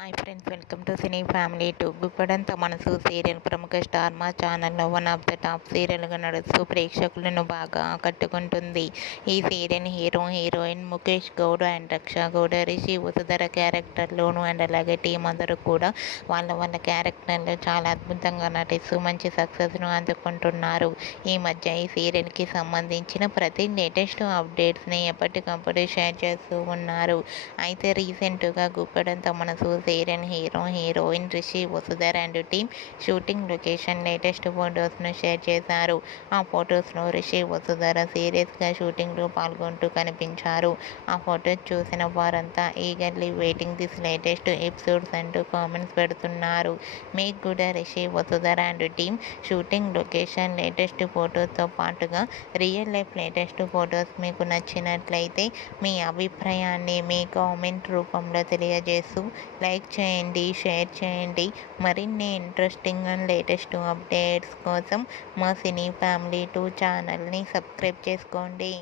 Hi friends, welcome to cine family too. Guppedantha Manasu serial ప్రముఖ star మా ఛానల్లో వన్ ఆఫ్ ద టాప్ సీరియల్గా నడుస్తూ ప్రేక్షకులను బాగా ఆకట్టుకుంటుంది. ఈ serial hero heroine Mukesh Goud and Raksha Goud, Rishi Vasudhara క్యారెక్టర్లోను అండ్ అలాగే టీం అందరూ కూడా వాళ్ళ క్యారెక్టర్లో చాలా అద్భుతంగా నటిస్తూ మంచి సక్సెస్ను అందుకుంటున్నారు. ఈ మధ్య ఈ సీరియల్కి సంబంధించిన ప్రతి లేటెస్ట్ అప్డేట్స్ని ఎప్పటికప్పుడు షేర్ చేస్తూ ఉన్నారు. అయితే రీసెంట్గా Guppedantha Manasu serial hero heroine Rishi Vasudhara and team shooting location latest ఫొటోస్ను షేర్ చేశారు. ఆ ఫొటోస్లో రిషి వసుధర సీరియస్గా షూటింగ్లో పాల్గొంటూ కనిపించారు. ఆ ఫొటోస్ చూసిన వారంతా eagerly waiting this latest episodes అంటూ కామెంట్స్ పెడుతున్నారు. మీకు కూడా Rishi Vasudhara and team shooting location latest ఫొటోస్తో పాటుగా రియల్ లైఫ్ లేటెస్ట్ ఫొటోస్ మీకు నచ్చినట్లయితే మీ అభిప్రాయాన్ని మీ కామెంట్ రూపంలో తెలియజేస్తూ లైక్ చేయండి, షేర్ చేయండి. మరిన్ని ఇంట్రెస్టింగ్ అండ్ లేటెస్ట్ అప్డేట్స్ కోసం మా సినీ ఫ్యామిలీ 2 ఛానల్ని సబ్స్క్రైబ్ చేసుకోండి.